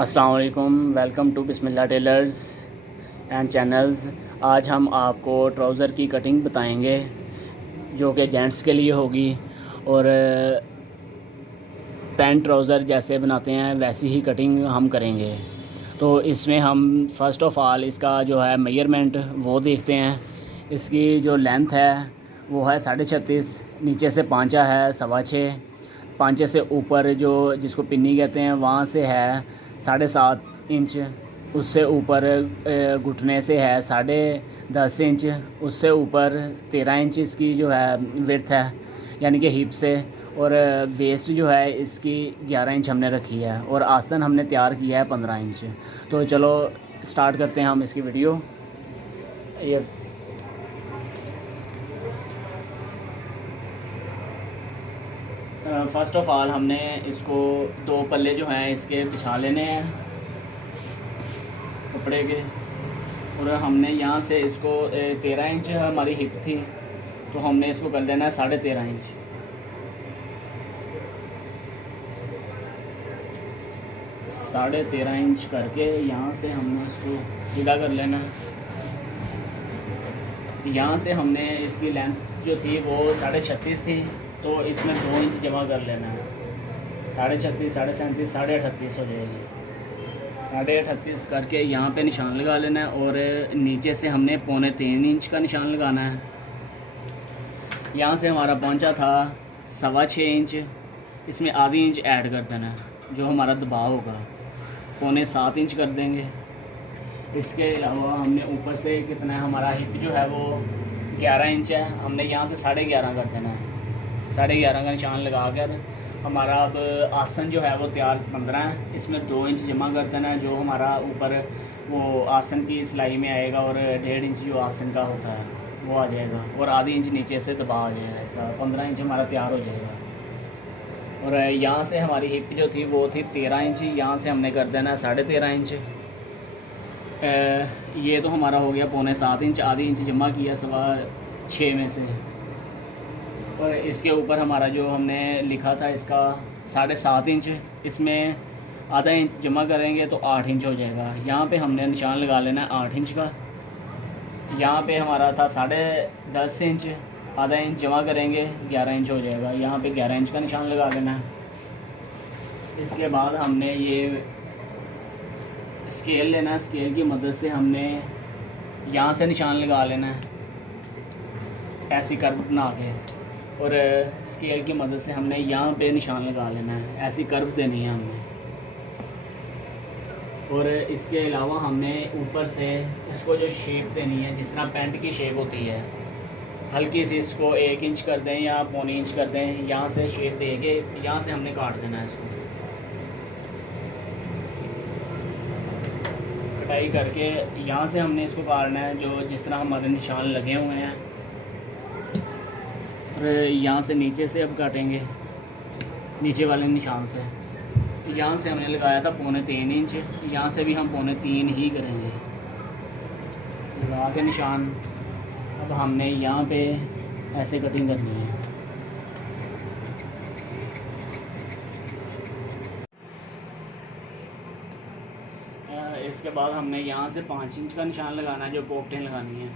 अस्सलाम वालेकुम, welcome to Bismillah tailors and channels. आज हम आपको ट्राउज़र की कटिंग बताएंगे जो कि जेंट्स के लिए होगी और पैंट ट्राउज़र जैसे बनाते हैं वैसी ही कटिंग हम करेंगे। तो इसमें हम फ़र्स्ट ऑफ़ ऑल इसका जो है मेजरमेंट वो देखते हैं। इसकी जो लेंथ है वो है 36.5, नीचे से पांचा है 6.25, पांचे से ऊपर जो जिसको पिन्नी कहते हैं वहाँ से है 7.5 इंच, उससे ऊपर घुटने से है 10.5 इंच, उससे ऊपर 13 इंच इसकी जो है विड्थ है यानी कि हिप से, और वेस्ट जो है इसकी 11 इंच हमने रखी है और आसन हमने तैयार किया है 15 इंच। तो चलो स्टार्ट करते हैं हम इसकी वीडियो। ये फ़र्स्ट ऑफ़ ऑल हमने इसको 2 पल्ले जो हैं इसके बिछा लेने हैं कपड़े के, और हमने यहाँ से इसको 13 इंच हमारी हिप थी तो हमने इसको कर लेना है 13.5 इंच। 13.5 इंच करके यहाँ से हमने इसको सीधा कर लेना है। यहाँ से हमने इसकी लेंथ जो थी वो 36.5 थी तो इसमें 2 इंच जमा कर लेना है। 36.5, 37.5, 38.5 हो जाएगी। 38.5 करके यहाँ पे निशान लगा लेना है और नीचे से हमने 3.25 इंच का निशान लगाना है। यहाँ से हमारा पहुँचा था 6.25 इंच, इसमें आधी इंच ऐड कर देना है जो हमारा दबाव होगा, 7.25 इंच कर देंगे। इसके अलावा हमने ऊपर से कितना है, हमारा हिप जो है वो 11 इंच है, हमने यहाँ से 11.5 कर देना है। 11.5 का निशान लगा कर हमारा अब आसन जो है वो तैयार 15 है, इसमें 2 इंच जमा कर देना है जो हमारा ऊपर वो आसन की सिलाई में आएगा, और 1.5 इंच जो आसन का होता है वो आ जाएगा, और आधी इंच नीचे से दबा आ जाएगा। इसका 15 इंच हमारा तैयार हो जाएगा। और यहाँ से हमारी हिप जो थी वो थी 13 इंच, यहाँ से हमने कर देना है 13.5 इंच। ये तो हमारा हो गया 7.25 इंच, आधी इंच जमा किया 6.25 में से, और इसके ऊपर हमारा जो हमने लिखा था इसका 7.5 इंच, इसमें आधा इंच जमा करेंगे तो 8 इंच हो जाएगा। यहाँ पे हमने निशान लगा लेना है 8 इंच का। यहाँ पे हमारा था 10.5 इंच, आधा इंच जमा करेंगे 11 इंच हो जाएगा। यहाँ पे 11 इंच का निशान लगा देना है। इसके बाद हमने ये स्केल लेना है, स्केल की मदद से हमने यहाँ से निशान लगा लेना है ऐसी कर्व बना के, और स्केल की मदद से हमने यहाँ पे निशान लगा लेना है, ऐसी कर्व देनी है हमने। और इसके अलावा हमने ऊपर से इसको जो शेप देनी है, जिस तरह पैंट की शेप होती है, हल्की सी इसको 1 इंच कर दें या 1.25 इंच कर दें, यहाँ से शेप दे के यहाँ से हमने काट देना है इसको। कटाई करके यहाँ से हमने इसको काटना है जो जिस तरह हमारे निशान लगे हुए हैं, और यहाँ से नीचे से अब काटेंगे, नीचे वाले निशान से। यहाँ से हमने लगाया था 3.25 इंच, यहाँ से भी हम 3.25 ही करेंगे लगा के निशान। अब हमने यहाँ पे ऐसे कटिंग करनी है। इसके बाद हमने यहाँ से 5 इंच का निशान लगाना है जो पोपटें लगानी है,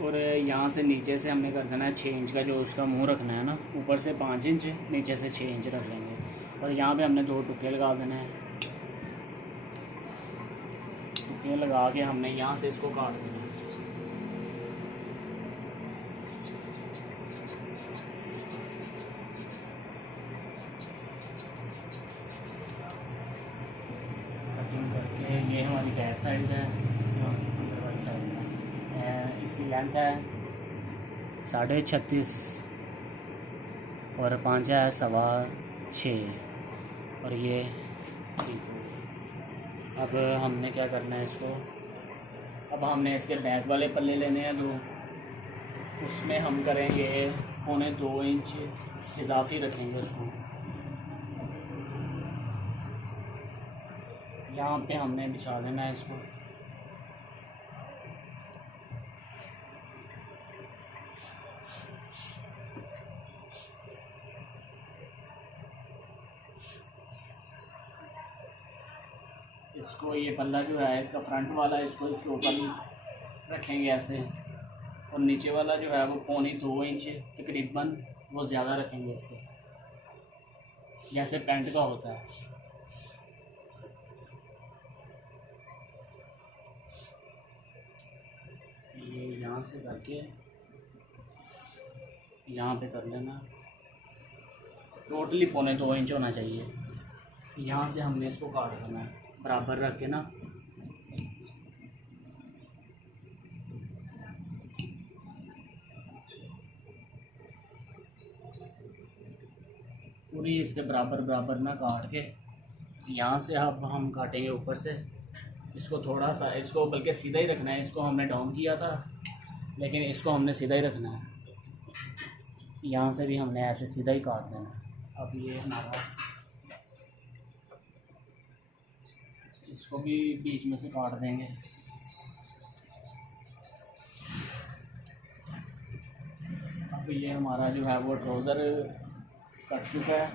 और यहाँ से नीचे से हमने कर देना है 6 इंच का, जो उसका मुंह रखना है ना, ऊपर से 5 इंच, नीचे से 6 इंच रख लेंगे, और यहाँ पे हमने 2 टुकड़े लगा देने हैं। टुकड़े लगा के हमने यहाँ से इसको काट देना है। कटिंग करके ये हमारी बैक साइड है, अंदर वाली साइड है। इसकी लेंथ है 36.5 और पांचा है 6.25, और ये अब हमने क्या करना है इसको, अब हमने इसके बैक वाले पल्ले लेने हैं 2, उसमें हम करेंगे 2.25 इंच इजाफी रखेंगे उसको। यहाँ पे हमने बिछा लेना है इसको। इसको ये पल्ला जो है इसका फ्रंट वाला, इसको इसके ऊपर रखेंगे ऐसे, और नीचे वाला जो है वो 2.25 इंच तकरीबन वो ज़्यादा रखेंगे इससे, जैसे पैंट का होता है। ये यहाँ से करके यहाँ पे कर लेना, टोटली 2.25 इंच होना चाहिए। यहाँ से हमने इसको काट देना है बराबर रख के ना। पूरी इसके बराबर बराबर ना काट के, यहाँ से अब हम काटेंगे ऊपर से इसको थोड़ा सा, इसको बल्कि सीधा ही रखना है। इसको हमने डाउन किया था लेकिन इसको हमने सीधा ही रखना है। यहाँ से भी हमने ऐसे सीधा ही काट देना है। अब ये हमारा, इसको भी बीच में से काट देंगे। अब ये हमारा जो है वो ट्राउज़र कट चुका है।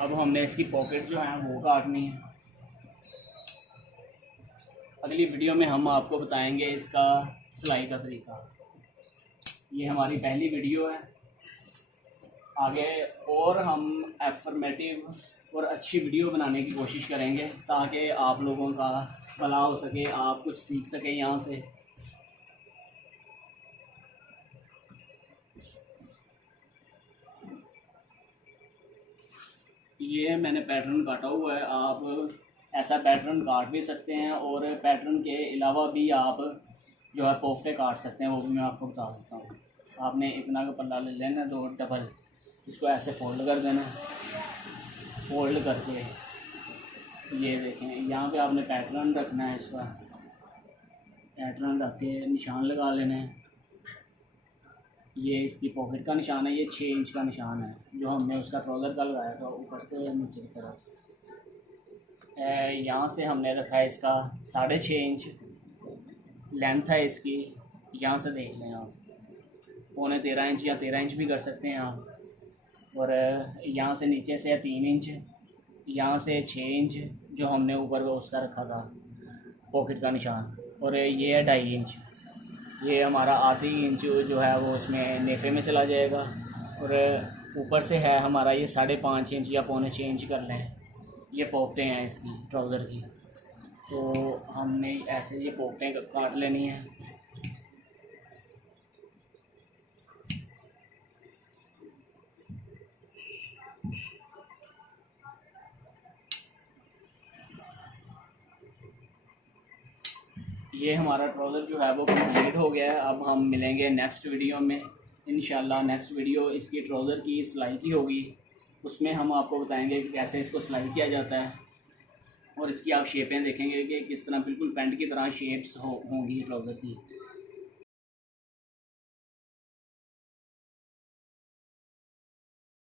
अब हमने इसकी पॉकेट जो है वो काटनी है। अगली वीडियो में हम आपको बताएंगे इसका सिलाई का तरीका। ये हमारी पहली वीडियो है। आगे और हम एफर्मेटिव और अच्छी वीडियो बनाने की कोशिश करेंगे ताकि आप लोगों का भला हो सके, आप कुछ सीख सकें यहाँ से। ये मैंने पैटर्न काटा हुआ है, आप ऐसा पैटर्न काट भी सकते हैं और पैटर्न के अलावा भी आप जो है पोफ्ते काट सकते हैं, वो भी मैं आपको बता देता हूँ। आपने इतना का पल्ला ले लेना, दो डबल, इसको ऐसे फोल्ड कर देना। फोल्ड करके ये देखें, यहाँ पे आपने पैटर्न रखना है, इसका पैटर्न रख के निशान लगा लेना है। ये इसकी पॉकेट का निशान है, ये 6 इंच का निशान है जो हमने उसका ट्राउज़र का लगाया था ऊपर से नीचे की तरफ। यहाँ से हमने रखा है इसका 6.5 इंच लेंथ है इसकी। यहाँ से देख लें आप, 13.25 इंच या 13 इंच भी कर सकते हैं आप। और यहाँ से नीचे से 3 इंच, यहाँ से 6 इंच जो हमने ऊपर उसका रखा था पॉकेट का निशान। और ये है 2.5 इंच, ये हमारा आधी इंच जो है वो उसमें नेफे में चला जाएगा। और ऊपर से है हमारा ये 5.5 इंच या 5.25 इंच कर लें। ये पोपटें हैं इसकी ट्राउज़र की, तो हमने ऐसे ये पोपटें काट लेनी है। ये हमारा ट्राउज़र जो है वो कंप्लीट हो गया है। अब हम मिलेंगे नेक्स्ट वीडियो में इंशाल्लाह। नेक्स्ट वीडियो इसकी ट्राउज़र की सिलाई की होगी, उसमें हम आपको बताएंगे कि कैसे इसको सिलाई किया जाता है। और इसकी आप शेपें देखेंगे कि किस तरह बिल्कुल पैंट की तरह शेप्स होंगी ट्राउज़र की।